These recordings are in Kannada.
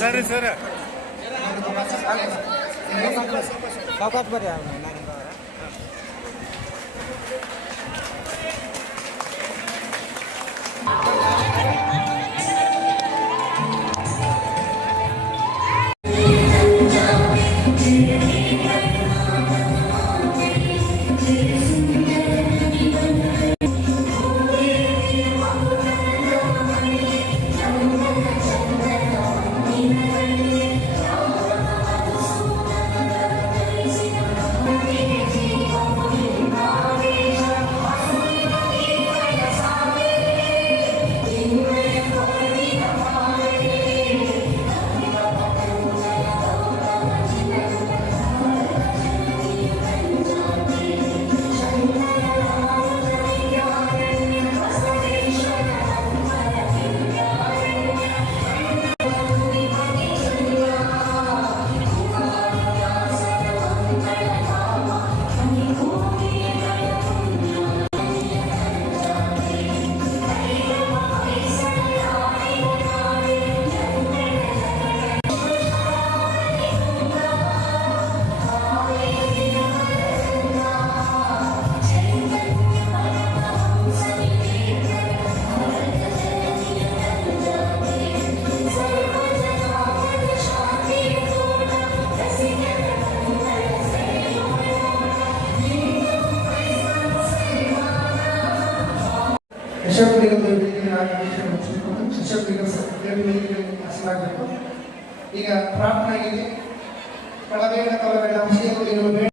ಸರಿ ಸರಿ ಸಾಕಾತ್ ಬರ್ರಿ ಈಗ ಪ್ರಾರ್ಥನೆ ಆಗಿದೆ. ಕಳಬೇಡ ಕಳಬೇಡ ವಿಷಯಗಳು ಬೇಡ.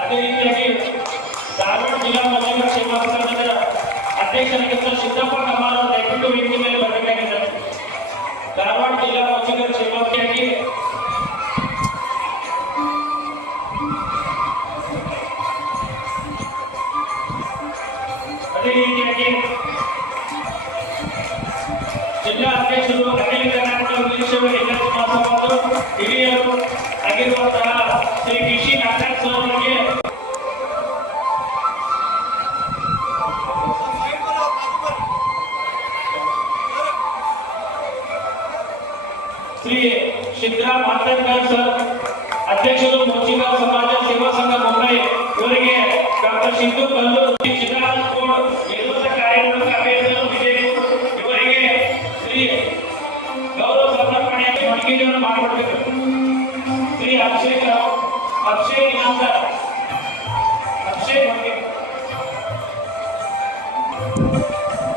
ಅದೇ ರೀತಿಯಾಗಿ ಧಾರವಾಡ ಜಿಲ್ಲಾ ಮಹಿಳಾ ಸೇವಾ ಸಂಘದ ಅಧ್ಯಕ್ಷರಾಗಿದ್ದ ಸಿದ್ದಪ್ಪ ಕಮಾರ್ ದಯವಿಟ್ಟು ವೇದಿಕೆ ಮೇಲೆ ಬರಬೇಕಾಗಿದ್ದಾರೆ. ಧಾರವಾಡ ಜಿಲ್ಲಾ ಮಹಿಳಾ ಸೇವಾಧಿಕಾರಿ ಅದೇ ರೀತಿಯಾಗಿ ಜಿಲ್ಲಾ ಅಧ್ಯಕ್ಷರು ಅಖಿಲ ಕರ್ನಾಟಕ ವಿಶ್ವ ಹಿರಿಯರು ಆಗಿರುವಂತಹ ಶ್ರೀ ವಿ ಸಿ ನಾಗರಾಜ್ ಅವರಿಗೆ ಸಿದ್ದರಾಮ್ ಮಾತಂಕರ್ ಸರ್, ಅಧ್ಯಕ್ಷರು ಮೋಚಿಗಾಂವ್ ಸಮಾಜ ಸೇವಾ ಸಂಘ ಮುಂಬೈ, ಇವರಿಗೆ ಡಾಕ್ಟರ್ ಸಿದ್ದು ಕಲ್ಲೂರು, ಚಿದಾನಂದಗೌಡ, ನಿವೃತ್ತ ಕಾರ್ಯನಿರ್ವಾಹಕ ಅಭಿಯಂತರ ವಿಜಯಪುರ, ಇವರಿಗೆ ಶ್ರೀ ಗೌರವ ಸಮರ್ಪಣೆಯಾಗಿ ಮಡಿಕೇರಿಯನ್ನು ಮಾಡಿಕೊಡ್ಬೇಕು. ಶ್ರೀ ಅಭಿಷೇಕ್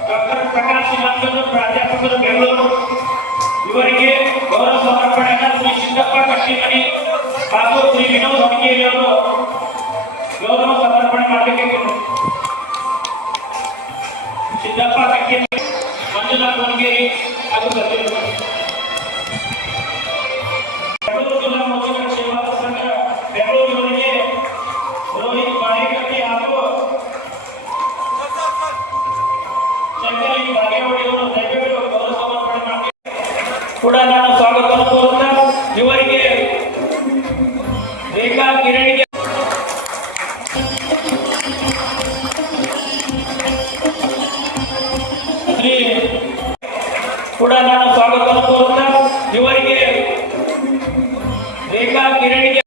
ಡಾಕ್ಟರ್ ಪ್ರಕಾಶ್ ಇನಾಮದಾರ್, ಪ್ರಾಧ್ಯಾಪಕರು ಬೆಂಗಳೂರು, ಇವರಿಗೆ ಗೌರವ ಸಮರ್ಪಣೆಯನ್ನು ಶ್ರೀ ಸಿದ್ದಪ್ಪ ಕಟ್ಟಿಮನಿ ಹಾಗೂ ಶ್ರೀ ವಿನೋದ್ ಮಡಿಕೇರಿ ಅವರು ಗೌರವ ಸಮರ್ಪಣೆ ಮಾಡಬೇಕು. ಸಿದ್ದಪ್ಪ ಕಟ್ಟಿಮನಿ, ಮಂಜುನಾಥ್ ಮಡಿಕೇರಿ ಹಾಗೂ ಬೆಂಗಳೂರು ಜಿಲ್ಲಾ ಮೋಚಿಗರ ಸೇವಾ ಸಂಘ ಬೆಂಗಳೂರಿನವರಿಗೆ ರೋಹಿತ್ ಬಾಳೆಕಟ್ಟಿ ಹಾಗೂ ಶಂಕರಿ ಬಾಗೇವಾಡಿಯವರು ದಯವಿಟ್ಟು ಗೌರವ ಸಮರ್ಪಣೆ ಮಾಡಬೇಕು ಕೂಡ ನಾನು ಸ್ವಾಗತವನ್ನು ಕೋರುತ್ತಾ ಇವರಿಗೆ ರೇಖಾ ಕಿರಣಿಗೆ ಕೂಡ ನಾನು ಸ್ವಾಗತವನ್ನು ಕೋರುತ್ತಾ ಇವರಿಗೆ ರೇಖಾ ಕಿರಣಿಗೆ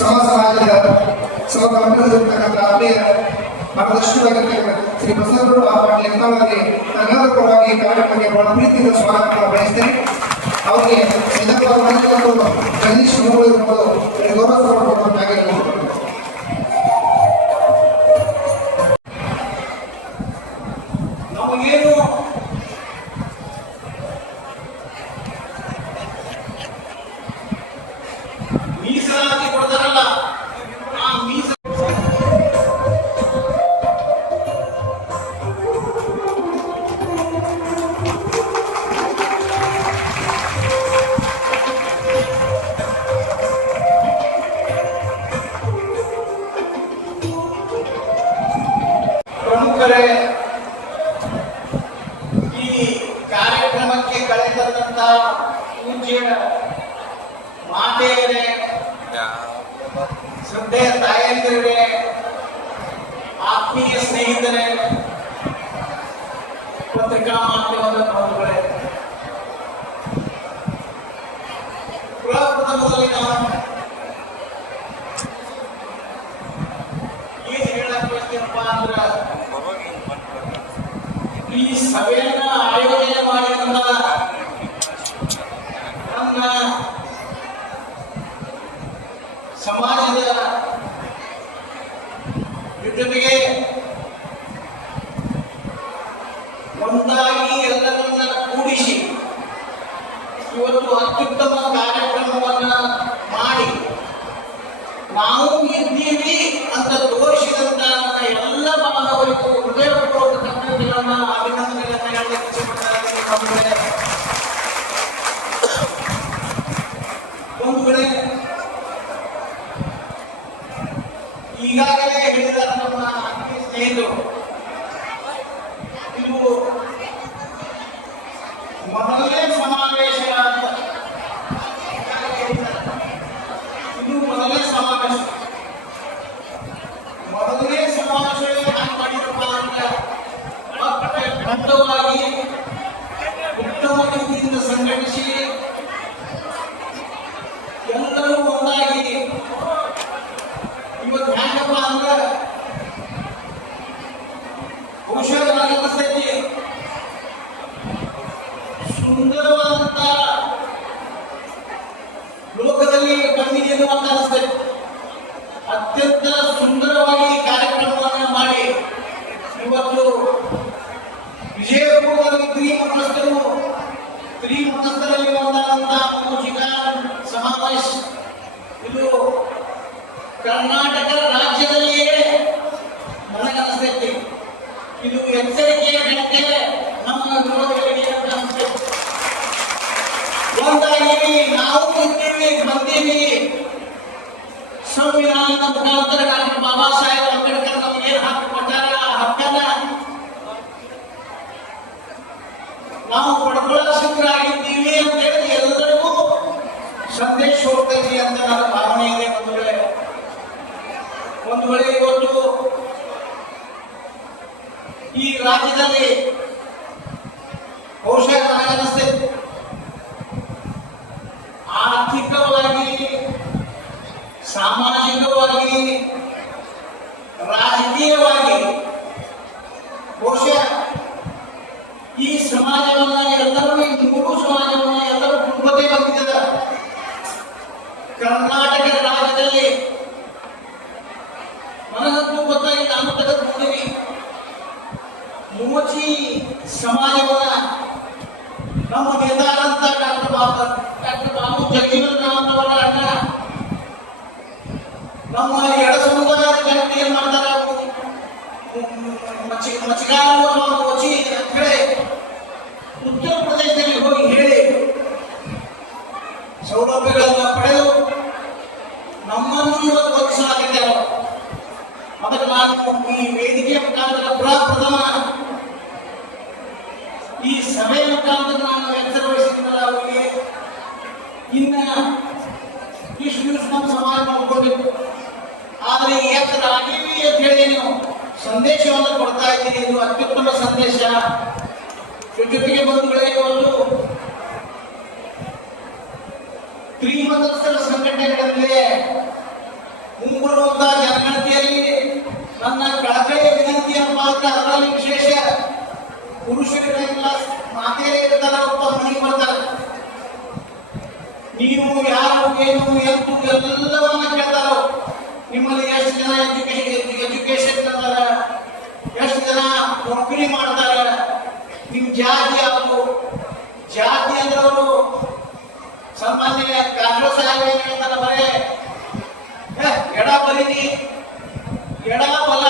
ಸಮಾಜದ ಸೌಗಮನದಲ್ಲಿರ್ತಕ್ಕಂಥ ಆತ್ಮೀಯ ಮಾರ್ಗದರ್ಶಕರಾಗಿರ್ತಕ್ಕಂಥ ಶ್ರೀ ಬಸವರಾಜ ಪಾಟೀಲ್ ಎಂತಾವರಿಗೆ ನನ್ನದರ ಪರವಾಗಿ ಕಾರ್ಯಕ್ರಮಕ್ಕೆ ಬಹಳ ಪ್ರೀತಿಯಿಂದ ಸ್ವಾಗತ ಬಯಸ್ತೇನೆ. ಅವರಿಗೆ ಸಿದ್ದಪ್ಪ ಮಾಡಿಕೊಂಡು ಜಗದೀಶ್ ಇರ್ಬೋದು ಗೌರವ ಸಮರ್ಪಣೆ ನಮಗೇನು ಮೀಸಲಾತಿ ಕೊಡ್ತಾರಲ್ಲ ಆ ಪ್ರಮುಖರೇ, ಈ ಕಾರ್ಯಕ್ರಮಕ್ಕೆ ಕಳೆದಂತ ಪೂಜ್ಯ ಮಾತೆಯರೇ, ಶ್ರದ್ಧೆಯ ತಾಯಂದಿರೇ, ಆತ್ಮೀಯ ಸ್ನೇಹಿತರೇ, ಪತ್ರಿಕಾ ಮಾಧ್ಯಮದ ಬಂಧುಗಳೇ, ಪ್ರಪ್ರಥಮದಲ್ಲಿ ನಾನು ಏನು ಹೇಳಕ್ ಬಯಸ್ತೇನಪ್ಪ ಅಂದ್ರ, ಈ ಸಭೆಯನ್ನ ಆಯೋಜನೆ ಮಾಡಿದಂತ ನನ್ನ ಸಮಾಜದ ಜೊತೆಗೆ ಒಂದಾಗಿ ಎಲ್ಲರನ್ನ ಕೂಡಿಸಿ ಇವತ್ತು ಅತ್ಯುತ್ತಮ ಕಾರ್ಯಕ್ರಮವನ್ನ ಮಾಡಿ ನಾವು ಇದ್ದೀವಿ ಅಂತ ತೋರಿಸಿದಂತ ಎಲ್ಲ ಅವರಿಗೂ ಹೃದಯಪೂರ್ವಕ ಧನ್ಯವಾದಗಳನ್ನ ಅಭಿನಂದನೆಗಳನ್ನ ಹೇಳಲಿಕ್ಕೆ ಇಷ್ಟಪಡ್ತಾರೆ. ಒಂದು ಕಡೆ ಈಗಾಗಲೇ ಹೇಳಿದ ನಮ್ಮ ಸ್ನೇಹಿತರು ಇದು ಮೊದಲನೇ ಸಮಾವೇಶ ಅಂತ. ಇದು ಮೊದಲನೇ ಸಮಾವೇಶ ಹ್ಯಾಂಗ್ ಮಾಡಿರಪ್ಪ ಅಂದ್ರೆ ಬದ್ಧವಾಗಿ ಉತ್ತಮ ರೀತಿಯಿಂದ ಸಂಘಟಿಸಿ ಎಲ್ಲರೂ ಒಂದಾಗಿ ಇವತ್ತು ಹ್ಯಾಂಗಪ್ಪ ಅಂದ್ರೆ ಬಹುಶಃ ನನಗೆ ಅನಿಸ್ತೈತಿ ಸುಂದರವಾದಂತ ಲೋಕದಲ್ಲಿ ಬಂದಿದೆಯೋ ಅಂತ ಅನಿಸ್ತೈತಿ. ಅತ್ಯಂತ ಸುಂದರವಾಗಿ ಕಾರ್ಯಕ್ರಮವನ್ನು ಮಾಡಿ ಇವತ್ತು ವಿಜಯಪುರದಲ್ಲಿ ತ್ರಿಮುಖಸ್ಥರಲ್ಲಿ ಒಂದಾದಂತಹ ಮೂಜಿಕಾ ಸಮಾವೇಶ ಇದು ಕರ್ನಾಟಕ ರಾಜ್ಯದಲ್ಲಿಯೇ ನನಗನಿಸ್ತೈತಿ. ಇದು ಎಚ್ಚರಿಕೆಯ ಗಂಟೆ ನಮ್ಮ ವಿರೋಧಿಗಳಿಗೆ ಅಂತ ಅನಿಸ್ತೈತಿ. ಒಂದಾಗಿ ನಾವು ಇದ್ದೀವಿ, ಬಂದೀವಿ. ಸಂವಿಧಾನದ ಮುಖಾಂತರ ಡಾಕ್ಟರ್ ಬಾಬಾ ಸಾಹೇಬ್ ಅಂಬೇಡ್ಕರ್ ನಮಗೆ ಏನು ಹಕ್ಕು ಕೊಟ್ಟಾರ, ಆ ಹಕ್ಕನ್ನ ನಾವು ಪಡ್ಕೊಳ್ಳೋ ಸಿದ್ಧರಾಗಿದ್ದೀವಿ ಅಂತ ಹೇಳಿ ಎಲ್ಲರಿಗೂ ಸಂದೇಶ ಹೋಗ್ತೈತಿ ಅಂತ ನನ್ನ ಭಾವನೆ ಇದೆ. ಒಂದು ವೇಳೆ ಇವತ್ತು ಈ ರಾಜ್ಯದಲ್ಲಿ ಬಹುಶಃ ನನಗನ್ನಿಸ್ತೈತಿ ಆರ್ಥಿಕವಾಗಿ, ಸಾಮಾಜಿಕವಾಗಿ, ರಾಜಕೀಯವಾಗಿ ಬಹುಶಃ ಈ ಸಮಾಜವನ್ನ ಎಲ್ಲರೂ, ಈ ಮೂರು ಸಮಾಜವನ್ನ ಎಲ್ಲರೂ ಕುಟುಂಬದೇ ಬಂದಿದ್ದಾರೆ. ಕರ್ನಾಟಕ ರಾಜ್ಯದಲ್ಲಿ ನನಗಂತೂ ಗೊತ್ತಾಗಿ ನಾನು ತೆಗೆದುಕೊಂಡಿವಿ ಮೂಚಿ ಸಮಾಜವನ್ನ ನಮ್ಮ ನೇತಾರಂತ ಡಾಕ್ಟರ್ ಬಾಬು ಜಗಜೀವನ್ ರಾಮ್ ಅವರ ಅಣ್ಣ ನಮ್ಮ ಎಡ ಸಮುದಾಯದ ಜನತೆ ಏನ್ ಮಾಡ್ತಾರೆ, ಮಚ್ಚಿಗಾರರು ಮೋಚಿ ಅಂತ ಹೇಳಿ ಉತ್ತರ ಪ್ರದೇಶದಲ್ಲಿ ಹೋಗಿ ಹೇಳಿ ಸೌಲಭ್ಯಗಳನ್ನು ಪಡೆದು ನಮ್ಮನ್ನು ಇವತ್ತು ಒದಗಿಸಲಾಗಿದ್ದೇವೆ. ಅದಕ್ಕೆ ನಾನು ಈ ವೇದಿಕೆಯ ಮುಖಾಂತರ ಪ್ರಥಮ ಈ ಸಭೆಯ ಮುಖಾಂತರ ನಾನು ಎಚ್ಚರ ವಹಿಸಿದ್ದಲ್ಲ ಅವರಿಗೆ ಇನ್ನ ಇಷ್ಟು ದಿವಸ ನಮ್ಮ ಸಮಾಜ ಮಾಡ್ಕೋಬೇಕು, ಆದರೆ ಎತ್ತರ ಆಗಿವಿ ಅಂತ ಹೇಳಿ ನೀವು ಸಂದೇಶವನ್ನು ಕೊಡ್ತಾ ಇದ್ದೀನಿ. ಇದು ಅತ್ಯುತ್ತಮ ಸಂದೇಶ. ಜೊತೆಗೆ ಬಂಧುಗಳೇ, ಒಂದು ತ್ರಿಮತಸ್ಥರ ಸಂಘಟನೆಗಳಲ್ಲಿ ಮುಂಬರುವಂತಹ ಜನಗಣತಿಯಲ್ಲಿ ನನ್ನ ಕಳಕಳಿಯ ವಿನಂತಿ ಅಂತ ಮಾತ್ರ, ಅದರಲ್ಲಿ ವಿಶೇಷ ಪುರುಷರಿಗೆಲ್ಲ ಮಾತೆಯೇ ಇರ್ತಾರೆ, ಒಬ್ಬ ಮನೆಗೆ ಬರ್ತಾರೆ. ನೀವು ಯಾರು, ಏನು, ಎಂದು ಎಲ್ಲವನ್ನ ಕೇಳ್ತಾರೋ. ನಿಮ್ಮಲ್ಲಿ ಎಷ್ಟು ಜನ ಎಜುಕೇಶನ್ ಅದಾರ, ಎಷ್ಟು ಜನ ನೌಕರಿ ಮಾಡ್ತಾರ, ನಿಮ್ ಜಾತಿ ಯಾವುದು, ಜಾತಿ ಅಂದ್ರೆ ಅವರು ಸಾಮಾನ್ಯ ಕಾಂಗ್ರೆಸ್ ಹೇಳ್ತಾರ ಬರೇ ಎಡ ಬರೀನಿ, ಎಡ ಬಲ.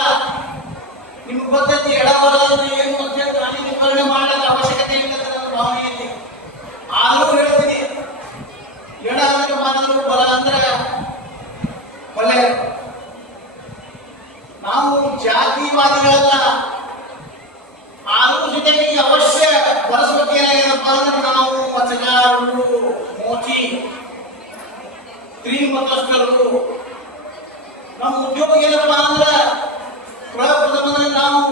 ನಿಮ್ಗೆ ಗೊತ್ತೈತಿ ಎಡ ಬಲ ಅಂದ್ರೆ ಏನು ಅಂತ ಹೇಳಿ ನಾನು ನಿವಾರಣೆ ಮಾಡಕ್ಕೆ ಅವಶ್ಯಕತೆ ಇಲ್ಲ ನನ್ನ ಭಾವನೆ ಐತಿ. ಆದರೂ ಹೇಳ್ತೀನಿ, ಎಡ ಅಂದ್ರೆ ಮಾಡಿದ್ರು, ಬಲ ಅಂದ್ರೆ ಬಲೆ. ನಾವು ಜಾತಿವಾದಿಗಳಲ್ಲ, ಆದರೂ ಜೊತೆಗೆ ಅವಶ್ಯ ಬಳಸಬೇಕೇನಾಗಿದೆಪ್ಪ ಅಂದ್ರೆ ನಾವು ಮಚ್ಚಗಾರರು, ಮೋಚಿ, ತ್ರಿಮತಸ್ಥರು. ನಮ್ಮ ಉದ್ಯೋಗ ಏನಪ್ಪಾ ಅಂದ್ರೆ ಪ್ರಥಮದಲ್ಲಿ ನಾವು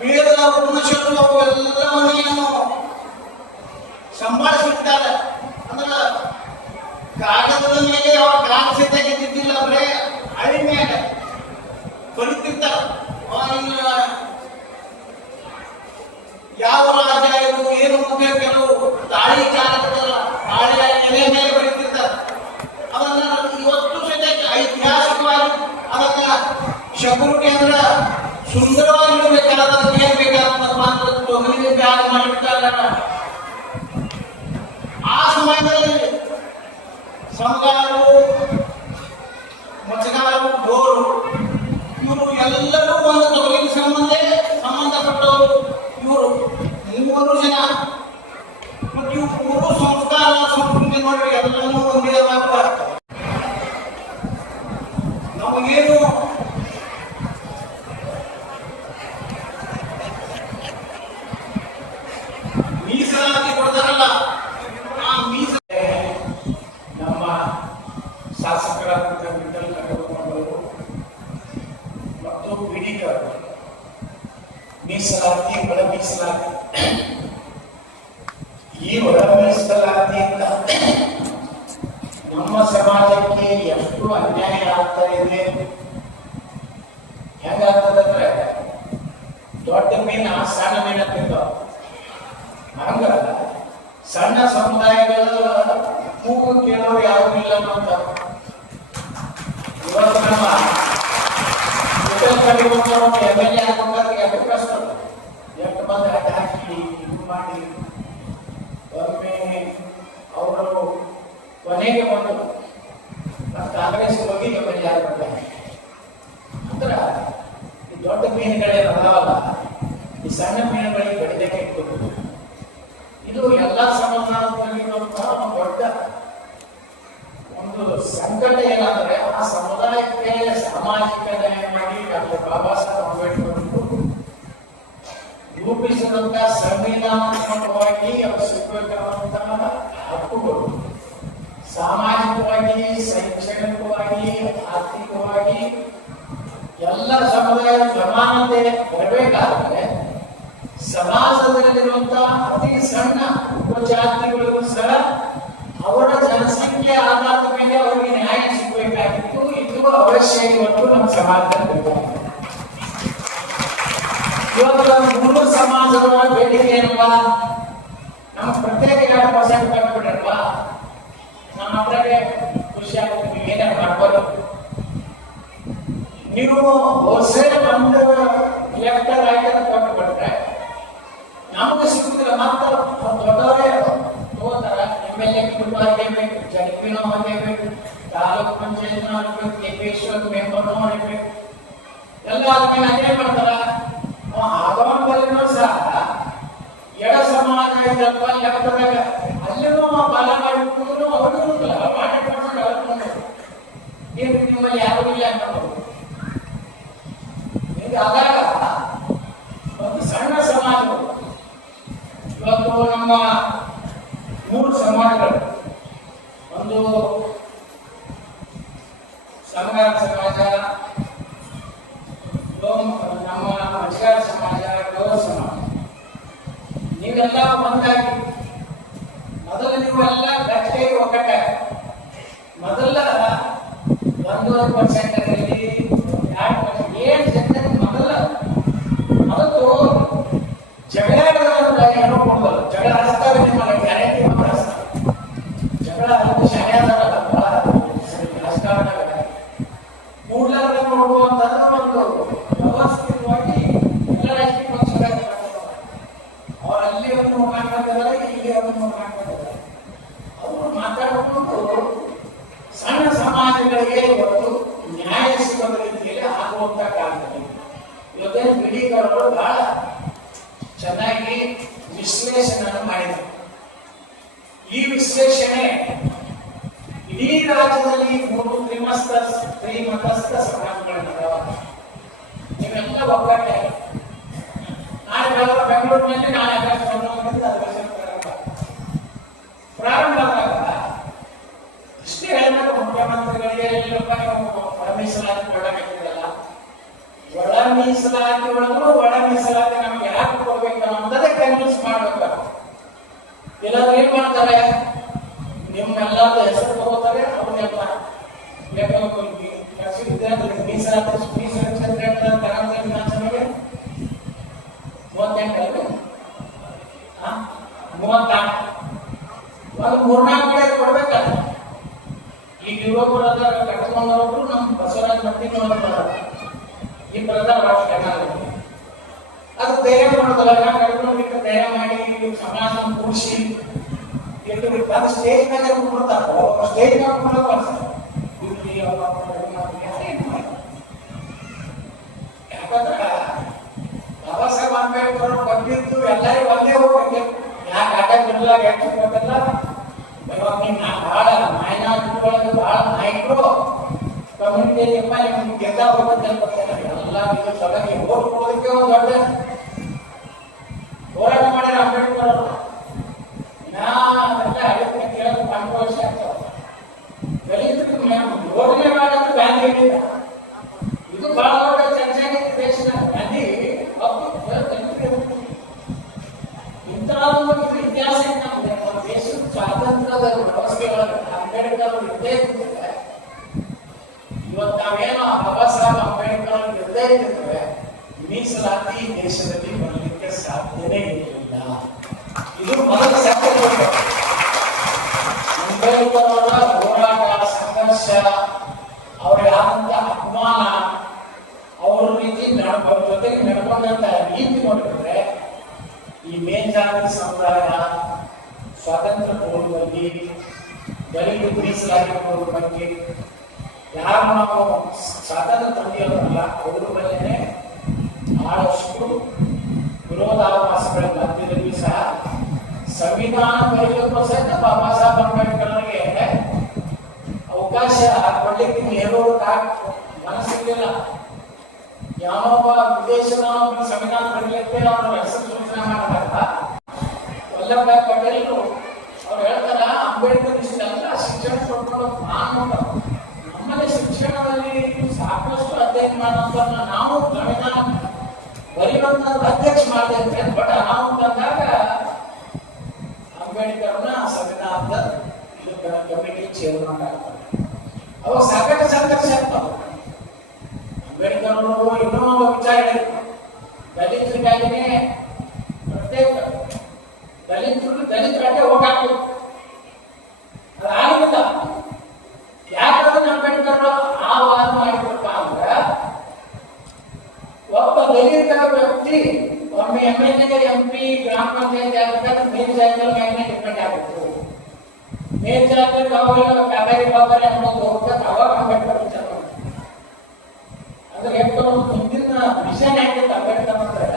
ವೇದ ಉಪನಿಷತ್ತು ಅವೆಲ್ಲವನ್ನೇನು ಸಂಭಾಳಿಸಿರ್ತಾರೆ. ಅಂದ್ರೆ ಕಾಗದದ ಮೇಲೆ ಅವ್ರ ಕಾಣಿಸಿದ್ದ ಗೆದ್ದಿದ್ದಿಲ್ಲ, ಬರೇ ಹಳಿ ಮೇಲೆ ಬರೀತಿರ್ತಾರ. ಯಾವ ರಾಜ್ಯ ಇದು, ಏನು ಮುಖ್ಯರು, ತಾಳಿ ಕಾಗದಲ್ಲ, ತಾಳಿಯ ಎಲೆ ಮೇಲೆ ಬರೀತಿರ್ತಾರೆ. ಅದನ್ನ ಇವತ್ತು ಸಹಿತ ಐತಿಹಾಸಿಕವಾಗಿ ಅದನ್ನ ಶಕುರುಟಿ ಅಂದ್ರೆ ಸುಂದರವಾಗಿರ್ಬೇಕಾದ ಏನ್ ಬೇಕಾದ ಮಾತ್ರ ತೊಗರಿ ಬ್ಯಾಗ್ ಮಾಡಿರ್ತಾರೆ. ಆ ಸಮಯದಲ್ಲಿ ಸಮಗಾರರು, ಮಚ್ಚಗಾರರು, ಢೋರು, ಇವರು ಎಲ್ಲರೂ ಒಂದು ತೊಗಲಿಗೆ ಸಂಬಂಧಪಟ್ಟವರು ಇವರು 3 ಜನ. ಮತ್ತು ಇವು ಮೂರು ಸಂಸ್ಕಾರ ಸಂಸ್ಕೃತಿ ನೋಡಿ ಎಲ್ಲರೂ ಒಂದೇ ಆಗುವ. ನಮಗೇನು ಮೀಸಲಾತಿ ಕೊಡ್ತಾರಲ್ಲ, ಆ ನಮ್ಮ ಶಾಸಕರಾದಂಥ ವಿಠಲ್ ಕಟ್ಟಕೊಂಡವರು ಮತ್ತು ಬಿಡಿಕರ್ ಮೀಸಲಾತಿ, ಒಳ ಮೀಸಲಾತಿ. ಈ ಒಳ ಮೀಸಲಾತಿಯಿಂದ ನಮ್ಮ ಸಮಾಜಕ್ಕೆ ಎಷ್ಟು ಅನ್ಯಾಯ ಆಗ್ತಾ ಇದೆ, ಹೆಂಗಾಗ್ತದಂದ್ರೆ ದೊಡ್ಡ ಮೀನ ಸಣ್ಣ ಮೀನ ತಿಂತಾವ. ಹಂಗ ಸಣ್ಣ ಸಮುದಾಯಗಳ ಕೂಗು ಕೇಳೋರು ಯಾರು ಇಲ್ಲ ಅಂತ ಇವತ್ತು ನಮ್ಮ MLA ಆಗ್ಬೇಕಾದ್ರೆ ಎಷ್ಟು ಕಷ್ಟ, ಎಷ್ಟು ಮಂದಿ ಅಡ್ಡ ಹಾಕಿ ಇದು ಮಾಡಿ ಒಮ್ಮೆ ಅವರು ಕೊನೆಗೆ ಬಂದು ಕಾಂಗ್ರೆಸ್ ಹೋಗಿ MLA ಆಗ್ಬೇಕಾದ್ರೆ ಅಂದ್ರೆ ಈ ದೊಡ್ಡ ಮೀನುಗಳೇ ಅದಾವಲ್ಲ, ಈ ಸಣ್ಣ ಮೀನುಗಳಿಗೆ ಬೆಳೆದಕ್ಕೆ ಇಟ್ಕೊಬೇಕು. ಇದು ಎಲ್ಲ ಸಮಾಜದಲ್ಲಿರುವಂತಹ ದೊಡ್ಡ ಒಂದು ಸಂಕಟ ಏನಂದ್ರೆ ಆ ಸಮುದಾಯಕ್ಕೆ ಸಾಮಾಜಿಕ ನ್ಯಾಯ ಮಾಡಿ ಡಾಕ್ಟರ್ ಬಾಬಾ ಸಾಹೇಬ್ ಅಂಬೇಡ್ಕರ್ ರೂಪಿಸಿದಂತಹ ಸಂವಿಧಾನಾತ್ಮಕವಾಗಿ ಅವರು ಸಿಗಬೇಕಾದಂತಹ ಹಕ್ಕುಗಳು ಸಾಮಾಜಿಕವಾಗಿ, ಶೈಕ್ಷಣಿಕವಾಗಿ, ಆರ್ಥಿಕವಾಗಿ ಎಲ್ಲ ಸಮುದಾಯ ಸಮಾನತೆ ಬರಬೇಕಾದ್ರೆ ಸಮಾಜದಲ್ಲಿರುವಂತಹ ಅತಿ ಸಣ್ಣ ಉಪಜಾತಿಗಳಿಗೂ ಸಹ ಅವರ ಜನಸಂಖ್ಯೆ ಆಧಾರದ ಮೇಲೆ ಅವರಿಗೆ ನ್ಯಾಯ ಸಿಗಬೇಕಾಗಿತ್ತು. ಇದು ಅವಶ್ಯ ಇವತ್ತು ನಮ್ಮ ಸಮಾಜದಲ್ಲಿ ಇವತ್ತು 3 ಸಮಾಜಗಳ ಬೇಡಿಕೆ ಏನಲ್ವಾ, ನಮ್ಮ ಪ್ರತ್ಯೇಕ 2% ಕಟ್ಬಿಟ್ರಲ್ವಾ, ನಮ್ಮ ಹತ್ರಗೆ ಖುಷಿ ಆಗುತ್ತೆ, ಏನೇ ಮಾಡ್ಬೋದು. ನೀವು ಹೊಸ ಒಂದು ಎಲೆಕ್ಟರ್ ಆಯ್ಕೆ ಕೊಟ್ಟುಬಿಟ್ರೆ ನಮಗೆ ಸಿಗುತ್ತಿಲ್ಲ. ಮತ್ತೆ ದೊಡ್ಡವರೇ ತಗೋತಾರ. MLA ಕುಟುಂಬ ಆಗಬೇಕು, ಜಡ್ಪಿನೋ ಆಗಬೇಕು, ತಾಲೂಕ್ ಪಂಚಾಯತ್ ಆಗಬೇಕು, KPS ಮೆಂಬರ್ ಆಗಬೇಕು, ಎಲ್ಲ ಆದ್ಮೇಲೆ ಅದೇ ಮಾಡ್ತಾರ. ಆಗೋಂಬಲ್ಲಿನೂ ಸಹ ಎಡ ಸಮಾಜ ಇದಪ್ಪ ಲೆಕ್ಕದಾಗ ಅಲ್ಲಿನೂ ಬಲ ಮಾಡಿಬಿಟ್ಟು ಅವ್ರಿಗೂ ಮಾಡಿಕೊಂಡು ನಿಮ್ಮಲ್ಲಿ ಯಾರು ಇಲ್ಲ ಅನ್ನೋದು. ಆದಾಗ ಒಂದು ಸಣ್ಣ ಸಮಾಜಗಳು ಇವತ್ತು ನಮ್ಮ 3 ಸಮಾಜಗಳು, ಒಂದು ಸಂಘ ಸಮಾಜ, ನಮ್ಮ ಅಧಿಕಾರ ಸಮಾಜ, ಗೌರವ ಸಮಾಜ, ನೀವೆಲ್ಲ ಒಂದಾಗಿ ಮೊದಲು ನೀವೆಲ್ಲ ಗಟ್ಟಿಯಾಗಿ ಒಗ್ಗಟ್ಟಾಗಿ ಮೊದಲ 1% ಆಗಲಿ 2% ಏನು ಜನತೆ ಮೊದಲು ಜಗಳ ಏನೋ ಕೊಡೋದು. ಜಗಳ ಹಚ್ತಾರೆ, ನಿಮ್ಮ ಗ್ಯಾರಂಟಿ ಜಗಳ ಶಾಲೆಯಾದಾಗ ರಾಜಕಾರಣ ಕೂಡಲೇ ನೋಡುವಂತಂದ್ರೆ ಒಂದು ವ್ಯವಸ್ಥಿತವಾಗಿ ಎಲ್ಲ ರಾಜಕೀಯ ಪಕ್ಷಗಳು ಅವ್ರು ಅಲ್ಲಿ ಒಂದು ಮಾತಾಡ್ತಿದ್ದಾರೆ, ಇಲ್ಲಿ ಒಂದು ಮಾತಾಡ್ತಿದ್ದಾರೆ. ಅವರು ಮಾತಾಡಿಕೊಂಡು ಸಣ್ಣ ಸಮಾಜಗಳಿಗೆ ಇವತ್ತು ನ್ಯಾಯ ಸಿಗೋದ ರೀತಿಯಲ್ಲಿ ಆಗುವಂತ ಕಾಲದಲ್ಲಿ ಇವತ್ತೇನು ಬಿಡಿಗಳು ಬಹಳ ಚೆನ್ನಾಗಿ ವಿಶ್ಲೇಷಣೆ ಮಾಡಿದರು. ಈ ವಿಶ್ಲೇಷಣೆ ಇಡೀ ರಾಜ್ಯದಲ್ಲಿ 3 ತ್ರಿಮತಸ್ಥ ಸಮಾಜಗಳಿದ್ದಾವೆ. ನೀವೆಲ್ಲ ಒಗ್ಗಟ್ಟೆ ನಾಳೆ ಬೆಂಗಳೂರಿನಲ್ಲಿ ನಾಳೆ ಪ್ರಾರಂಭ ಆದಾಗ ಇಷ್ಟೇ ಹೇಳಿದಾಗ ಮುಖ್ಯಮಂತ್ರಿಗಳಿಗೆ ಒಳ ಮೀಸಲಾತಿ ಕೊಡಬೇಕಿದೆಯಲ್ಲ, ಒಳ ಮೀಸಲಾತಿ ಒಳಗೂ ಒಳ ಮೀಸಲಾತಿ ನಮ್ಗೆ ಯಾಕೆ ಕೊಡ್ಬೇಕು ಅನ್ನೋದೇ ಕನ್ವಿನ್ಸ್ ಮಾಡ್ಬೇಕು. ಇಲ್ಲಾಂದ್ರೆ ಏನ್ ಮಾಡ್ತಾರೆ, ನಿಮ್ಮೆಲ್ಲರ ಹೆಸರು ತಗೋತಾರೆ, ಅವನ್ನೆಲ್ಲ ಮೀಸಲಾತಿ 34 ಕಡೆ ಕೊಡ್ಬೇಕಲ್ಲ. ಈಗ ಯುವಕರು ಕಟ್ಕೊಂಡವರು ನಮ್ಮ ಬಸವರಾಜ ಮಟ್ಟಿನವರು ಇಬ್ಬರದ ಅದು ಧೈರ್ಯ ಮಾಡೋದಲ್ಲ, ಕಟ್ಕೊಂಡು ಧೈರ್ಯ ಮಾಡಿ ಸಮಾಜ ಕೂಡಿಸಿ ಅದು ಸ್ಟೇಜ್ ಮೇಲೆ ಕೊಡ್ತಾರೆ. ಸ್ಟೇಜ್ ಅಂಬೇಡ್ಕರ್ ಬಂದಿದ್ದು ಎಲ್ಲರಿಗೂ ಒಂದೇ ಹೋಗಿ ಯಾಕೆ ಆಟ ಬಿಡಲಾಗ ಹೇಳ್ತಿರ್ಬೇಕಲ್ಲ. ಇವಾಗ ನಿಮ್ಮ ಬಹಳ ಮೈನಾರಿಟಿಗಳಿಗೆ ಬಹಳ ನಾಯಕರು ಕಮ್ಯುನಿಟಿ ನಿಮ್ಗೆ ಗೆದ್ದ ಹೋಗುತ್ತೆ ಅನ್ಕೊಳ್ತೇನೆ. ಎಲ್ಲ ಇದು ಸಭೆಗೆ ಓಟ್ ಕೊಡೋದಕ್ಕೆ ಒಂದು ದೊಡ್ಡ ಹೋರಾಟ ಮಾಡ್ಯಾರ ಅಂಬೇಡ್ಕರ್ ಅವರು. ನಾವೆಲ್ಲ ಅದಕ್ಕೆ ಕೇಳೋದು 12 ವರ್ಷ ಆಗ್ತಾವ. ದಲಿತರಿಗೆ ಯೋಜನೆ ಮಾಡೋದು ಗಾಂಧಿ ಹೇಳಿದ. ಇದು ಬಹಳ ದೊಡ್ಡ ಚರ್ಚೆ ಆಗಿತ್ತು ದೇಶದ. ಗಾಂಧಿ ಇಂತಹ ಒಂದು ಇತಿಹಾಸ ನಮ್ಗೆ ನಮ್ಮ ದೇಶದ ಸ್ವಾತಂತ್ರ್ಯದ ವ್ಯವಸ್ಥೆಯೊಳಗೆ ಅಂಬೇಡ್ಕರ್ ಅವರು ಇದ್ದೇ ಇರ್ತಿದ್ರೆ ಇವತ್ತು ನಾವೇನೋ ಬಾಬಾ ಸಾಹೇಬ್ ಅಂಬೇಡ್ಕರ್ ಅವರು ಇದ್ದೇ ಇರ್ತಿದ್ರೆ ಮೀಸಲಾತಿ ದೇಶದಲ್ಲಿ ಬರಲಿಕ್ಕೆ ಸಾಧ್ಯನೇ ಇರಲಿಲ್ಲ. ಇದು ಮೊದಲ ಸತ್ಯ. ಅಂಬೇಡ್ಕರ್ ಅವರ ಹೋರಾಟ, ಸಂಘರ್ಷ, ಅವರಿಗೆ ಆದಂತ ಅಪಮಾನ, ಅವ್ರ ರೀತಿ ಅವ್ರ ಜೊತೆಗೆ ನಡ್ಕೊಂಡಂತ ರೀತಿ ನೋಡಿದ್ರೆ ಈ ಮೇಲ್ಜಾತಿ ಸಮುದಾಯ ಸ್ವಾತಂತ್ರ್ಯ ಕೊಡುವಲ್ಲಿ ದಲಿತ ಮೀಸಲಾಗಿರುವ ಬಗ್ಗೆ ಯಾರು ನಾವು ಸ್ವಾತಂತ್ರ್ಯ ತಂದಿರೋಲ್ಲ ಅವ್ರ ಬಗ್ಗೆನೇ ಬಹಳಷ್ಟು ವಿರೋಧಾಭಾಸಗಳ ಮಧ್ಯದಲ್ಲಿ ಸಹ ಸಂವಿಧಾನ ಬರೆಯಲಿಕ್ಕೂ ಸಹಿತ ಬಾಬಾ ಸಾಹೇಬ್ ಅಂಬೇಡ್ಕರ್ ಅವರಿಗೆ ಅವಕಾಶ ಕೊಡ್ಲಿಕ್ಕೆ ನೆಹರು ಮನಸ್ಸಿರಲಿಲ್ಲ. ಯಾವೊಬ್ಬ ವಿದೇಶದ ಸಂವಿಧಾನ ಬರೆಯಲಿಕ್ಕೆ ಅವರ ಹೆಸರು ಸೂಚನೆ ಮಾಡಿದಾಗ ವಲ್ಲಭಭಾಯ್ ಪಟೇಲ್ ಅವ್ರು ಹೇಳ್ತಾರ ಅಂಬೇಡ್ಕರ್ ಇಷ್ಟೆಲ್ಲ ಶಿಕ್ಷಣ ಕೊಡ್ಕೊಂಡು ನಮ್ಮಲ್ಲಿ ಶಿಕ್ಷಣದಲ್ಲಿ ಸಾಕಷ್ಟು ಅಧ್ಯಯನ ಮಾಡೋದನ್ನ ನಾವು ಸಂವಿಧಾನ ಬರೆಯುವಂತ ಅಧ್ಯಕ್ಷ ಮಾಡಿದ್ದೇವೆ. ಬಟ್ ನಾವು ಬಂದಾಗ ಅಂಬೇಡ್ಕರ್ನ ಸಂವಿಧಾನದ ಕಮಿಟಿ ಚೇರ್ಮನ್ ಆಗ್ತಾರೆ. ಅವಾಗ ಸಾಕಷ್ಟು ಸಂಘರ್ಷ ಆಗ್ತಾವ. ಅಂಬೇಡ್ಕರ್ ಅವರು ಇನ್ನೊಂದು ವಿಚಾರ ಹೇಳಿದ್ರು, ದಲಿತರಿಗಾಗಿನೇ ಪ್ರತ್ಯೇಕ ದಲಿತರಕ್ಕೆ ಓಟ್ ಹಾಕಬೇಕು. ಅದಾಗಿಲ್ಲ. ಯಾಕಂದ್ರೆ ಅಂಬೇಡ್ಕರ್ ಆ ವಾದ ಮಾಡಿದ್ರಪ್ಪ ಅಂದ್ರೆ ಒಬ್ಬ ದಲಿತ ವ್ಯಕ್ತಿ ಒಮ್ಮೆ MLA MP ಗ್ರಾಮ ಪಂಚಾಯತ್ ಆಗಬೇಕಾದ್ರೆ ಮೇಲ್ಜಾತಿಯಲ್ಲಿ ಮ್ಯಾಗ್ನೆ ಡಿಪೆಂಡ್ ಆಗಬೇಕು. ಮೇಲ್ಜಾತಿಯಲ್ಲಿ ಅವಾಗ ಕಾವೇರಿ ಬಾಬಾರಿ ಅನ್ನೋದು ಹೋಗ್ತದೆ. ಅವಾಗ ಅಂಬೇಡ್ಕರ್ ವಿಚಾರ ಅಂದ್ರೆ ಎಷ್ಟು ಮುಂದಿನ ವಿಷನ್ ಆಗಿತ್ತು ಅಂಬೇಡ್ಕರ್ ಅಂದ್ರೆ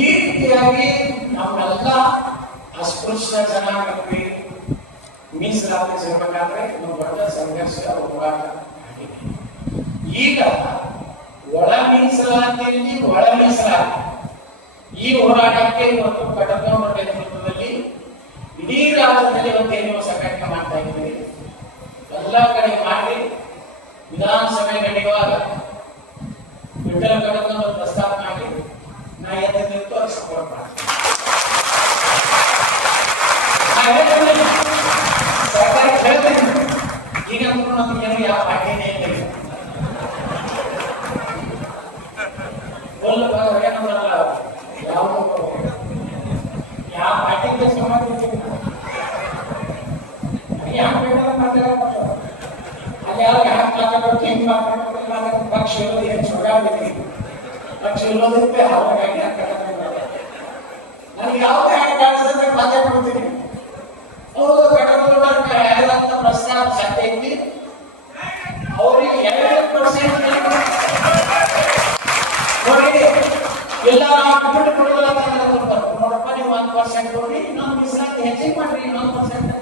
ಈ ರೀತಿಯಾಗಿ ನಮ್ಮೆಲ್ಲ ಅಸ್ಪೃಶ್ಯ ಜನಾಂಗಕ್ಕೆ ಮೀಸಲಾತಿ ಸಿಗಬೇಕಾದ್ರೆ ಇನ್ನು ದೊಡ್ಡ ಸಂಘರ್ಷ ಹೋರಾಟ ಆಗಿದೆ. ಈಗ ಒಳ ಮೀಸಲಾತಿಯಲ್ಲಿ ಒಳ ಮೀಸಲಾತಿ ಈ ಹೋರಾಟಕ್ಕೆ ಇವತ್ತು ಕಟಕವರ ನೇತೃತ್ವದಲ್ಲಿ ಇಡೀ ರಾಜ್ಯದಲ್ಲಿ ಇವತ್ತೇನು ಸಂಘಟನೆ ಮಾಡ್ತಾ ಇದ್ದೀವಿ. ಎಲ್ಲ ಕಡೆ ಮಾಡಿ ವಿಧಾನಸಭೆ ನಡೆಯುವಾಗ ವಿಠಲ ಕಟಕವರ ಪ್ರಸ್ತಾಪ ಮಾಡಿ ನಾ ಎದ್ದು ನಿಂತು ಅದು ಸಪೋರ್ಟ್ ಮಾಡ್ತೀನಿ. ಸರ್ಕಾರ ಹೇಳ್ತೀನಿ ಈಗ ನಮ್ಗೆ ಯಾವ ಪಾರ್ಟಿನೇ ಇಲ್ಲ. ಯಾವ ಪಾರ್ಟಿಗೆ ಸಂಬಂಧ ಅಲ್ಲಿ ಯಾರು ಮಾತಾಡೋದು ಹೆಂಗ್ ಮಾತಾಡೋದು ಪಕ್ಷ ಇರೋದು ಏನು ಸುಳ್ಳಾಗಿದೆ. ಪಕ್ಷ ಇರೋದಕ್ಕೆ ಹಾಗಾಗಿ ನನಗೆ ಯಾವುದೇ ಹ್ಯಾಂಗ್ ಕಾಣಿಸ್ತದೆ ಮಾತಾಡ್ಕೊಡ್ತೀನಿ. ಹೌದು ಕಟಕದೊಳಗ ಯಾರಂತ ಪ್ರಸ್ತಾವ ಸತ್ಯ ಐತಿ. ಅವ್ರಿಗೆ 2% ನೋಡಿ ಎಲ್ಲ ನಾವು ಬಿಟ್ಟು ಕೊಡೋದಿಲ್ಲ ನೋಡಪ್ಪ ನೀವು 1% ಕೊಡ್ರಿ, ಇನ್ನೊಂದು ಮೀಸಲಾತಿ ಹೆಚ್ಚಿಗೆ ಮಾಡ್ರಿ, ಇನ್ನೊಂದು 1%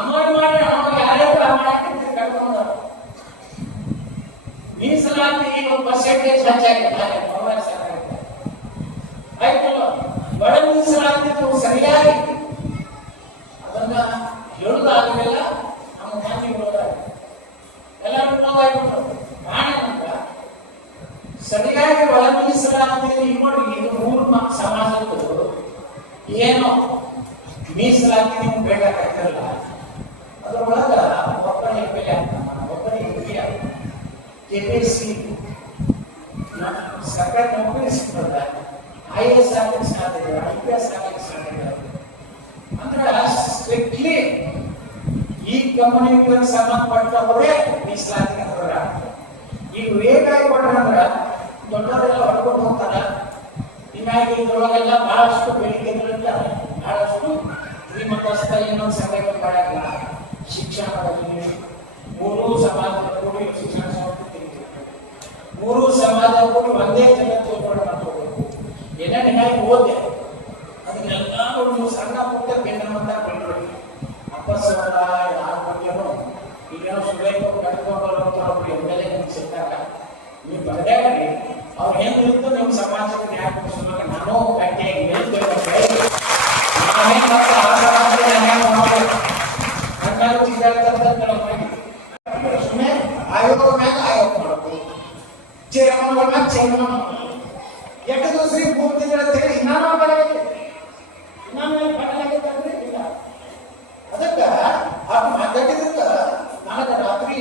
ಅಮೌಂಟ್ ಮಾಡಿ ಅವಾಗ ಯಾರ್ಯಾರು ಮಾಡಕ್ಕೆ ಕಟ್ಕೊಂಡ ಮೀಸಲಾತಿ ಒಂದು ಪರ್ಸೆಂಟೇಜ್ ಹೆಚ್ಚಾಗಿದೆ. ಆಯ್ತಲ್ಲ, ಬಡ ಮೀಸಲಾತಿ ಸರಿಯಾಗಿ ಅದನ್ನ ಹೇಳುದಾಗಲಿಲ್ಲ. ನಮ್ಮ ಮಂದಿ ಹೇಳೋದಾಗಿದೆ ಎಲ್ಲರೂ ಹೇಳೋದಾಗ್ಬಿಟ್ರು. ಕಾರಣಂತ ಸರಿಯಾಗಿ ಒಳ ಮೀಸಲಾತಿ ನೋಡಿ. ಇದು 3 ಸಮಾಜದ್ದು ಏನು ಮೀಸಲಾತಿ ನಿಮ್ಗೆ ಬೇಕಾಗ್ತಿರಲ್ಲ. ಅದರೊಳಗ ಒಬ್ಬನ MLA ಆಗ್ತಾನ, ಒಬ್ಬನ MP ಆಗ್ತಾನ, KPSC ಸರ್ಕಾರಿ ನೌಕರಿ ಸಿಗ್ತದ, IAS ಆಗ್ಲಿಕ್ಕೆ ಸಾಧ್ಯ ಇದೆ, IPS ಆಗ್ಲಿಕ್ಕೆ ಸಾಧ್ಯ ಇದೆ. ಅಂದ್ರೆ ಸ್ಟ್ರಿಕ್ಟ್ಲಿ ಈ ಕಮ್ಯುನಿಟಿಗೆ ಸಂಬಂಧಪಟ್ಟವರೇ ಮೀಸಲಾತಿ ಅರ್ಹರಾಗ್ತಾರೆ. ಈಗ ವೇಗಾಗಿ ಕೊಟ್ರಂದ್ರ ದೊಡ್ಡವರೆಲ್ಲ ಹೊಡ್ಕೊಂಡು ಹೋಗ್ತಾರ. ಹೀಗಾಗಿ ಇದ್ರೊಳಗೆಲ್ಲ ಬಹಳಷ್ಟು ಬೇಡಿಕೆಗಳಿರ್ತಾರೆ. ಬಹಳಷ್ಟು ಶ್ರೀಮಂತಸ್ಥ ಇನ್ನೊಂದು ಸಂಘಟನೆ ಮಾಡಲ್ಲ. ಶಿಕ್ಷಣದಲ್ಲಿ 3 ಸಮಾಜದ ಕೂಡಿ ಶಿಕ್ಷಣ ಸಂಸ್ಥೆ, 3 ಸಮಾಜ ಕೂಡಿ ಒಂದೇ ಜಗತ್ತು ಮುಗಿಸಿ 3 ತಿಂಗಳ ತೆಗೆ ಇನ್ನೂ ಬರಬೇಕು ಇನ್ನೂ ಬರಲಾಗೈತೆ ಅಂದ್ರೆ ಇಲ್ಲ. ಅದಕ್ಕೆ ಅದು ಮಾತಾಡಿದಕ್ಕೆ ನಾಳೆ ರಾತ್ರಿ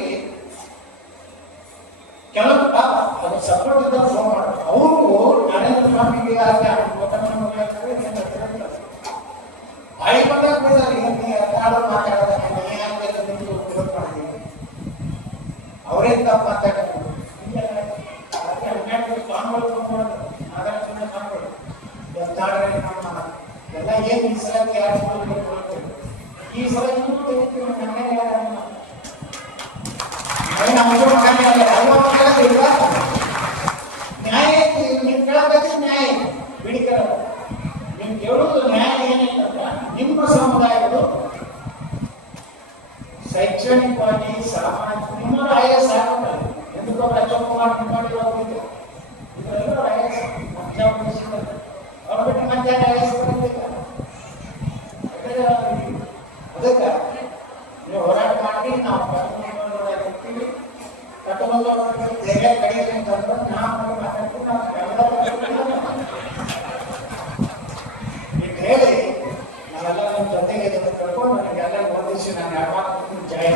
ಕೆಲವು ಪಾಪ ಅದು ಸಪೋರ್ಟ್ ಇದ್ದಾಗ ಫೋನ್ ಮಾಡೋದು ಅವ್ರಿಗೂ ನರೇಂದ್ರ ಸ್ವಾಮಿಗೆ ಬಾಯಿ ಬಂದಾಗ ಮಾತಾಡೋದು ಅವರೇ ತಪ್ಪು ಮಾತಾಡೋದು ಎಲ್ಲ ಏನು ಈ ಸಲ ಈ ಸಲ ನ್ಯಾಯ ನೀವು ಕೇಳಬೇಕು ನ್ಯಾಯ ಬೇಡಿಕೆ ನೀವು ಕೇಳುವುದು ನ್ಯಾಯ ಏನಂತಂದ್ರೆ ನಿಮ್ಮ ಸಮುದಾಯಗಳು ಶೈಕ್ಷಣಿಕವಾಗಿ ಸಾಮಾಜಿಕ ನಿಮ್ಮವರು IAS ಆಗಲ್ಲ ఎందుకో ಅಶೋಕ್ ಕುಮಾರ್ ನಿಮ್ಮಲ್ಲಿ ಹೋಗಿದ್ದು ಇದರೆಲ್ಲರೂ IAS ಅವ್ರು ಬಿಟ್ಟು ಮತ್ತೆ IAS ಅದಕ್ಕೆ ನೀವು ಹೋರಾಟ ಮಾಡಿ ನಾವು ಹೋಗ್ತೀವಿ ಕಟ್ಟಬಲ್ಲ ಧೈರ್ಯ ಕಡಿಮೆ ಅಂತಂದ್ರೆ ನಾವು ಮಾತಾಡ್ತೀವಿ ಈಗ ಹೇಳಿ ನಾವೆಲ್ಲ ನಿಮ್ಮ ಜೊತೆಗೆ ಕರ್ಕೊಂಡು ನನಗೆಲ್ಲ ಓದಿಸಿ ನಾನು ಯಾವಾಗ ಜಯ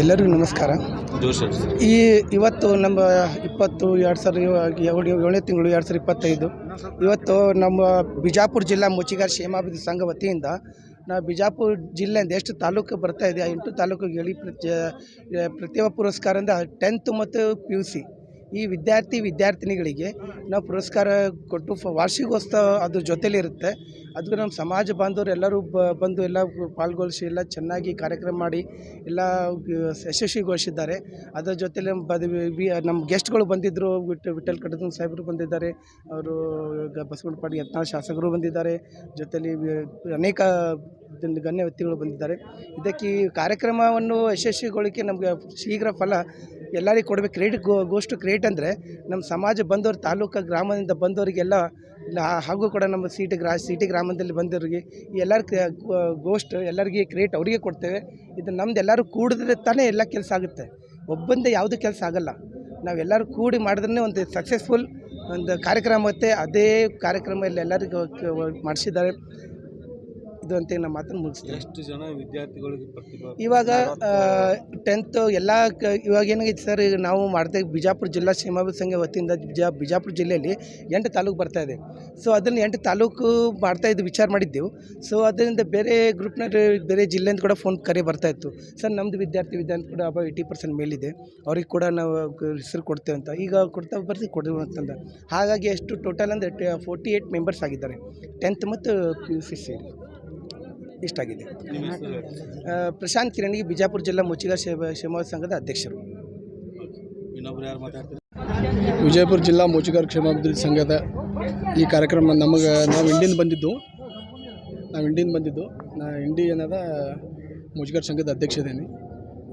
ಎಲ್ಲರಿಗೂ ನಮಸ್ಕಾರ. ಇವತ್ತು ನಮ್ಮ 20-7 ತಿಂಗಳು 2025 ಇವತ್ತು ನಮ್ಮ ಬಿಜಾಪುರ ಜಿಲ್ಲಾ ಮುಚ್ಚಿಗಾರ ಕ್ಷೇಮಾಭಿವೃದ್ಧಿ ಸಂಘ ವತಿಯಿಂದ ನಾವು ಬಿಜಾಪುರ ಜಿಲ್ಲೆಯಿಂದ ಎಷ್ಟು ತಾಲೂಕು ಬರ್ತಾ ಇದೆ 8 ತಾಲೂಕಿಗೆ ಹೇಳಿ ಪ್ರತಿಭಾ ಪುರಸ್ಕಾರದಿಂದ 10th ಮತ್ತು PUC ಈ ವಿದ್ಯಾರ್ಥಿನಿಗಳಿಗೆ ನಾವು ಪುರಸ್ಕಾರ ಕೊಟ್ಟು ವಾರ್ಷಿಕೋತ್ಸವ ಅದ್ರ ಜೊತೆಲಿರುತ್ತೆ. ಅದು ನಮ್ಮ ಸಮಾಜ ಬಾಂಧವರು ಎಲ್ಲರೂ ಬಂದು ಎಲ್ಲ ಪಾಲ್ಗೊಳಿಸಿ ಎಲ್ಲ ಚೆನ್ನಾಗಿ ಕಾರ್ಯಕ್ರಮ ಮಾಡಿ ಎಲ್ಲ ಯಶಸ್ವಿಗೊಳಿಸಿದ್ದಾರೆ. ಅದರ ಜೊತೆಲಿ ನಮ್ಮ ಗೆಸ್ಟ್ಗಳು ಬಂದಿದ್ದರು. ವಿಠಲ್ ಕಡದಂ ಸಾಹೇಬರು ಬಂದಿದ್ದಾರೆ, ಅವರು ಬಸವನಪಾಡಿ ಯತ್ನಾಳ್ ಶಾಸಕರು ಬಂದಿದ್ದಾರೆ, ಜೊತೆಲಿ ಅನೇಕ ಗಣ್ಯ ವ್ಯಕ್ತಿಗಳು ಬಂದಿದ್ದಾರೆ. ಇದಕ್ಕೆ ಈ ಕಾರ್ಯಕ್ರಮವನ್ನು ಯಶಸ್ವಿಗೊಳಿಕೆ ನಮಗೆ ಶೀಘ್ರ ಫಲ ಎಲ್ಲರಿಗೂ ಕೊಡಬೇಕು. ಗೋಸ್ಟ್ ಕ್ರಿಯೇಟ್ ಅಂದರೆ ನಮ್ಮ ಸಮಾಜ ಬಂದವರು ತಾಲೂಕು ಗ್ರಾಮದಿಂದ ಬಂದವರಿಗೆಲ್ಲ ಹಾಗೂ ಕೂಡ ನಮ್ಮ ಸಿಟಿ ಗ್ರಾಮದಲ್ಲಿ ಬಂದವರಿಗೆ ಈ ಎಲ್ಲರ ಗೋಸ್ಟ್ ಎಲ್ಲರಿಗೆ ಕ್ರಿಯೇಟ್ ಅವರಿಗೆ ಕೊಡ್ತೇವೆ. ಇದು ನಮ್ದು ಎಲ್ಲರೂ ಕೂಡಿದ್ರೆ ತಾನೇ ಎಲ್ಲ ಕೆಲಸ ಆಗುತ್ತೆ, ಒಬ್ಬಂದೇ ಯಾವುದೂ ಕೆಲಸ ಆಗಲ್ಲ. ನಾವೆಲ್ಲರೂ ಕೂಡಿ ಮಾಡಿದ್ರೆ ಒಂದು ಸಕ್ಸಸ್ಫುಲ್ ಒಂದು ಕಾರ್ಯಕ್ರಮ ಆಗುತ್ತೆ. ಅದೇ ಕಾರ್ಯಕ್ರಮ ಇಲ್ಲಿ ಎಲ್ಲರಿಗೂ ಮಾಡಿಸಿದ್ದಾರೆ. ಇದು ಅಂತ ನಮ್ಮ ಮಾತನ್ನು ಮುಗಿಸ್ತೀವಿ. ಎಷ್ಟು ಜನ ವಿದ್ಯಾರ್ಥಿಗಳಿಗೆ ಪ್ರತಿಭಾ ಇವಾಗ 10th ಎಲ್ಲ ಇವಾಗ ಏನಾಗೈತೆ ಸರ್, ಈಗ ನಾವು ಮಾಡ್ತೇವೆ ಬಿಜಾಪುರ ಜಿಲ್ಲಾ ಕ್ಷೇಮಾಭಿವೃದ್ಧಿ ಸಂಘ ವತಿಯಿಂದ ಬಿಜಾಪುರ ಜಿಲ್ಲೆಯಲ್ಲಿ 8 ತಾಲೂಕು ಬರ್ತಾಯಿದೆ. ಸೊ ಅದನ್ನು 8 ತಾಲೂಕು ಮಾಡ್ತಾಯಿದ್ದು ವಿಚಾರ ಮಾಡಿದ್ದೆವು. ಸೊ ಅದರಿಂದ ಬೇರೆ ಗ್ರೂಪ್ನವ್ರು ಬೇರೆ ಜಿಲ್ಲೆಯಿಂದ ಕೂಡ ಫೋನ್ ಕರೆ ಬರ್ತಾಯಿತ್ತು, ಸರ್ ನಮ್ಮದು ವಿದ್ಯಾರ್ಥಿ ಕೂಡ ಅಬೌವ್ 80% ಮೇಲಿದೆ, ಅವ್ರಿಗೆ ಕೂಡ ನಾವು ಹೆಸರು ಕೊಡ್ತೇವೆ ಅಂತ. ಈಗ ಕೊಡ್ತಾ ಬರ್ತೀವಿ ಕೊಡುವ ಅಂತಂದ. ಹಾಗಾಗಿ ಎಷ್ಟು ಟೋಟಲ್ ಅಂದರೆ 48 ಮೆಂಬರ್ಸ್ ಆಗಿದ್ದಾರೆ, 10th ಮತ್ತು PUC ಸೇರಿ ಇಷ್ಟಾಗಿದೆ. ನಿಮ್ಮ ಹೆಸರು? ಪ್ರಶಾಂತ್ ಕಿರಣಿ, ಬಿಜಾಪುರ ಜಿಲ್ಲಾ ಮುಚ್ಚಿಗಾರ ಕ್ಷೇಮ ಸಂಘದ ಅಧ್ಯಕ್ಷರು. ಇನ್ನೊಬ್ರು ಯಾರು ಮಾತಾಡ್ತಾರೆ? ವಿಜಯಪುರ ಜಿಲ್ಲಾ ಮೋಚಿಗಾರ ಕ್ಷೇಮಾಭಿವೃದ್ಧಿ ಸಂಘದ ಈ ಕಾರ್ಯಕ್ರಮ ನಾವು ಇಂಡಿಯಿಂದ ಬಂದಿದ್ದು. ನಾ ಇಂಡಿ ಏನದ ಮೋಚಿಗಾರ ಸಂಘದ ಅಧ್ಯಕ್ಷ ಇದ್ದೇನೆ.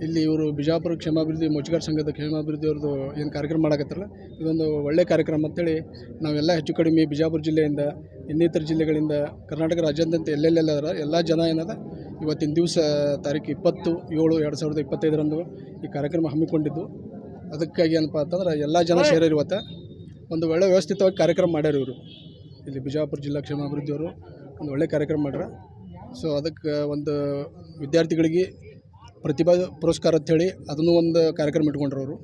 ಇಲ್ಲಿ ಇವರು ಬಿಜಾಪುರ ಕ್ಷೇಮಾಭಿವೃದ್ಧಿ ಮೋಚಿಗಾರ ಸಂಘದ ಕ್ಷೇಮಾಭಿವೃದ್ಧಿ ಅವ್ರದ್ದು ಏನು ಕಾರ್ಯಕ್ರಮ ಮಾಡಕತ್ತಾರಲ್ಲ, ಇದೊಂದು ಒಳ್ಳೆಯ ಕಾರ್ಯಕ್ರಮ ಅಂತೇಳಿ ನಾವೆಲ್ಲ ಹೆಚ್ಚು ಕಡಿಮೆ ಬಿಜಾಪುರ ಜಿಲ್ಲೆಯಿಂದ ಇನ್ನಿತರ ಜಿಲ್ಲೆಗಳಿಂದ ಕರ್ನಾಟಕ ರಾಜ್ಯಾದ್ಯಂತ ಎಲ್ಲೆಲ್ಲೆಲ್ಲ ಎಲ್ಲ ಜನ ಏನದ ಇವತ್ತಿನ ದಿವಸ ತಾರೀಕು 20/7/2025 ಈ ಕಾರ್ಯಕ್ರಮ ಹಮ್ಮಿಕೊಂಡಿದ್ದು. ಅದಕ್ಕಾಗಿ ಏನಪ್ಪ ಅಂತಂದ್ರೆ ಎಲ್ಲ ಜನ ಸೇರಿರು ಇವತ್ತು ಒಂದು ಒಳ್ಳೆ ವ್ಯವಸ್ಥಿತವಾಗಿ ಕಾರ್ಯಕ್ರಮ ಮಾಡ್ಯಾರ ಇವರು. ಇಲ್ಲಿ ಬಿಜಾಪುರ ಜಿಲ್ಲಾ ಕ್ಷೇಮಾಭಿವೃದ್ಧಿಯವರು ಒಂದು ಒಳ್ಳೆ ಕಾರ್ಯಕ್ರಮ ಮಾಡ್ಯಾರ. ಸೊ ಅದಕ್ಕೆ ಒಂದು ವಿದ್ಯಾರ್ಥಿಗಳಿಗೆ ಪ್ರತಿಭಾ ಪುರಸ್ಕಾರ ಅಂಥೇಳಿ ಅದನ್ನು ಒಂದು ಕಾರ್ಯಕ್ರಮ ಇಟ್ಕೊಂಡ್ರು ಅವರು,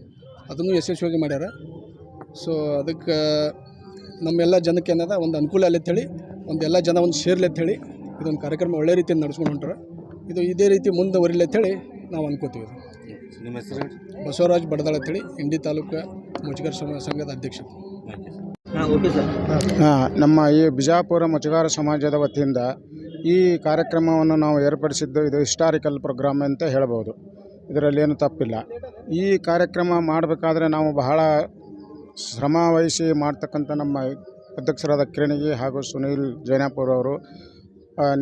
ಅದನ್ನು ಯಶಸ್ವಿಯಾಗಿ ಮಾಡ್ಯಾರ. ಸೊ ಅದಕ್ಕೆ ನಮ್ಮೆಲ್ಲ ಜನಕ್ಕೆ ಏನದ ಒಂದು ಅನುಕೂಲ ಅಲ್ಲಿ ಅಂಥೇಳಿ ಎಲ್ಲ ಜನ ಒಂದು ಸೇರ್ಲಿ ಅಂಥೇಳಿ ಇದೊಂದು ಕಾರ್ಯಕ್ರಮ ಒಳ್ಳೆ ರೀತಿಯಲ್ಲಿ ನಡೆಸ್ಕೊಂಡು ಹೊಂಟಾರ. ಇದು ಇದೇ ರೀತಿ ಮುಂದುವರಿಲಿ ಅಂಥೇಳಿ ನಾವು ಅನ್ಕೋತೀವಿ. ನಿಮ್ಮ ಹೆಸರು? ಬಸವರಾಜ್ ಬಡದಾಳ ಅಂತೇಳಿ ಇಂಡಿ ತಾಲೂಕು ಮೋಚಿಗಾರ ಸಂಘದ ಅಧ್ಯಕ್ಷ. ನಮ್ಮ ಈ ಬಿಜಾಪುರ ಮೋಚಿಗಾರ ಸಮಾಜದ ವತಿಯಿಂದ ಈ ಕಾರ್ಯಕ್ರಮವನ್ನು ನಾವು ಏರ್ಪಡಿಸಿದ್ದು ಇದು ಹಿಸ್ಟಾರಿಕಲ್ ಪ್ರೋಗ್ರಾಮ್ ಅಂತ ಹೇಳ್ಬೋದು. ಇದರಲ್ಲೇನು ತಪ್ಪಿಲ್ಲ. ಈ ಕಾರ್ಯಕ್ರಮ ಮಾಡಬೇಕಾದ್ರೆ ನಾವು ಬಹಳ ಶ್ರಮ ವಹಿಸಿ ಮಾಡ್ತಕ್ಕಂಥ ನಮ್ಮ ಅಧ್ಯಕ್ಷರಾದ ಕಿರಣಿಗಿ ಹಾಗೂ ಸುನೀಲ್ ಜೈನಾಪುರ ಅವರು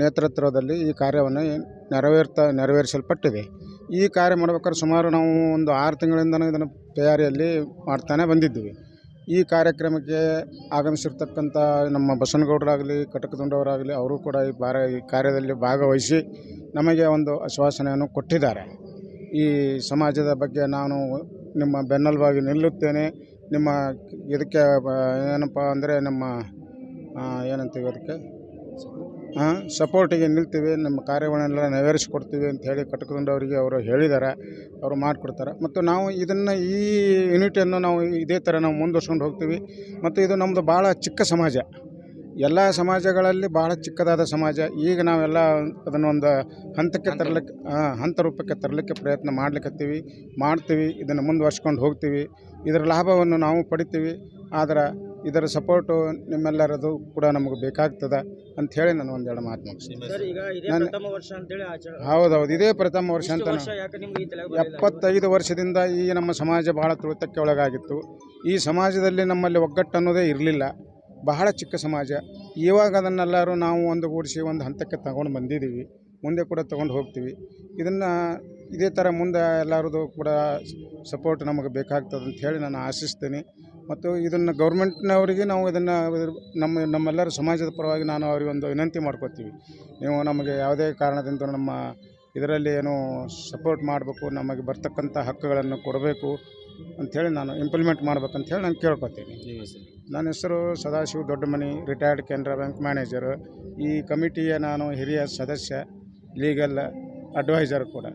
ನೇತೃತ್ವದಲ್ಲಿ ಈ ಕಾರ್ಯವನ್ನು ನೆರವೇರಿಸಲ್ಪಟ್ಟಿದೆ. ಈ ಕಾರ್ಯ ಮಾಡ್ಬೇಕಾದ್ರೆ ಸುಮಾರು ನಾವು ಒಂದು 6 ತಿಂಗಳಿಂದನೂ ಇದನ್ನು ತಯಾರಿಯಲ್ಲಿ ಮಾಡ್ತಾನೆ ಬಂದಿದ್ದೀವಿ. ಈ ಕಾರ್ಯಕ್ರಮಕ್ಕೆ ಆಗಮಿಸಿರ್ತಕ್ಕಂಥ ನಮ್ಮ ಬಸನಗೌಡರಾಗಲಿ ಕಟಕದುಂಡವರಾಗಲಿ ಅವರು ಕೂಡ ಈ ಕಾರ್ಯದಲ್ಲಿ ಭಾಗವಹಿಸಿ ನಮಗೆ ಒಂದು ಆಶ್ವಾಸನೆಯನ್ನು ಕೊಟ್ಟಿದ್ದಾರೆ. ಈ ಸಮಾಜದ ಬಗ್ಗೆ ನಾನು ನಿಮ್ಮ ಬೆನ್ನೆಲುಬಾಗಿ ನಿಲ್ಲುತ್ತೇನೆ, ನಿಮ್ಮ ಇದಕ್ಕೆ ಏನಪ್ಪ ಅಂದರೆ ನಮ್ಮ ಏನಂತೀವಿ ಅದಕ್ಕೆ ಸಪೋರ್ಟಿಗೆ ನಿಲ್ತೀವಿ, ನಮ್ಮ ಕಾರ್ಯಗಳನ್ನೆಲ್ಲ ನೆರವೇರಿಸಿಕೊಡ್ತೀವಿ ಅಂತ ಹೇಳಿ ಕಟಕದುಂಡವರಿಗೆ ಅವರು ಹೇಳಿದ್ದಾರೆ. ಅವರು ಮಾಡಿಕೊಡ್ತಾರೆ. ಮತ್ತು ನಾವು ಇದನ್ನು ಈ ಯೂನಿಟನ್ನು ನಾವು ಇದೇ ಥರ ನಾವು ಮುಂದುವರ್ಸ್ಕೊಂಡು ಹೋಗ್ತೀವಿ. ಮತ್ತು ಇದು ನಮ್ಮದು ಭಾಳ ಚಿಕ್ಕ ಸಮಾಜ, ಎಲ್ಲ ಸಮಾಜಗಳಲ್ಲಿ ಭಾಳ ಚಿಕ್ಕದಾದ ಸಮಾಜ. ಈಗ ನಾವೆಲ್ಲ ಅದನ್ನೊಂದು ಹಂತ ರೂಪಕ್ಕೆ ತರಲಿಕ್ಕೆ ಪ್ರಯತ್ನ ಮಾಡ್ತೀವಿ. ಇದನ್ನು ಮುಂದುವರ್ಸ್ಕೊಂಡು ಹೋಗ್ತೀವಿ. ಇದರ ಲಾಭವನ್ನು ನಾವು ಪಡಿತೀವಿ. ಆದರೆ ಇದರ ಸಪೋರ್ಟು ನಿಮ್ಮೆಲ್ಲರದು ಕೂಡ ನಮಗೆ ಬೇಕಾಗ್ತದೆ ಅಂಥೇಳಿ ನಾನು ಒಂದೆರಡು ಮಾತು ಮುಗಿಸ್ತೀನಿ. ಹೌದೌದು, ಇದೇ ಪ್ರಥಮ ವರ್ಷ ಅಂತ. 75 ವರ್ಷದಿಂದ ಈ ನಮ್ಮ ಸಮಾಜ ಭಾಳ ತುಳಿತಕ್ಕೆ ಒಳಗಾಗಿತ್ತು. ಈ ಸಮಾಜದಲ್ಲಿ ನಮ್ಮಲ್ಲಿ ಒಗ್ಗಟ್ಟು ಅನ್ನೋದೇ ಇರಲಿಲ್ಲ. ಬಹಳ ಚಿಕ್ಕ ಸಮಾಜ. ಇವಾಗ ಅದನ್ನೆಲ್ಲರೂ ನಾವು ಒಂದುಗೂಡಿಸಿ ಒಂದು ಹಂತಕ್ಕೆ ತಗೊಂಡು ಬಂದಿದ್ದೀವಿ. ಮುಂದೆ ಕೂಡ ತೊಗೊಂಡು ಹೋಗ್ತೀವಿ. ಇದನ್ನು ಇದೇ ಥರ ಮುಂದೆ ಎಲ್ಲರದು ಕೂಡ ಸಪೋರ್ಟ್ ನಮಗೆ ಬೇಕಾಗ್ತದೆ ಅಂತ ಹೇಳಿ ನಾನು ಆಶಿಸ್ತೀನಿ. ಮತ್ತು ಇದನ್ನು ಗೌರ್ಮೆಂಟ್ನವರಿಗೆ ನಾವು ಇದನ್ನು ನಮ್ಮೆಲ್ಲರ ಸಮಾಜದ ಪರವಾಗಿ ನಾನು ಅವರಿಗೆ ಒಂದು ವಿನಂತಿ ಮಾಡ್ಕೋತೀವಿ. ನೀವು ನಮಗೆ ಯಾವುದೇ ಕಾರಣದಿಂದ ನಮ್ಮ ಇದರಲ್ಲಿ ಏನು ಸಪೋರ್ಟ್ ಮಾಡಬೇಕು, ನಮಗೆ ಬರ್ತಕ್ಕಂಥ ಹಕ್ಕುಗಳನ್ನು ಕೊಡಬೇಕು ಅಂಥೇಳಿ ನಾನು ಇಂಪ್ಲಿಮೆಂಟ್ ಮಾಡ್ಬೇಕಂಥೇಳಿ ನಾನು ಕೇಳ್ಕೊತೀನಿ. ನನ್ನ ಹೆಸರು Sadashiva Doddamani, retired Canara bank manager. ಈ ಕಮಿಟಿಯ ನಾನು ಹಿರಿಯ ಸದಸ್ಯ, ಲೀಗಲ್ ಅಡ್ವೈಸರ್ ಕೂಡ.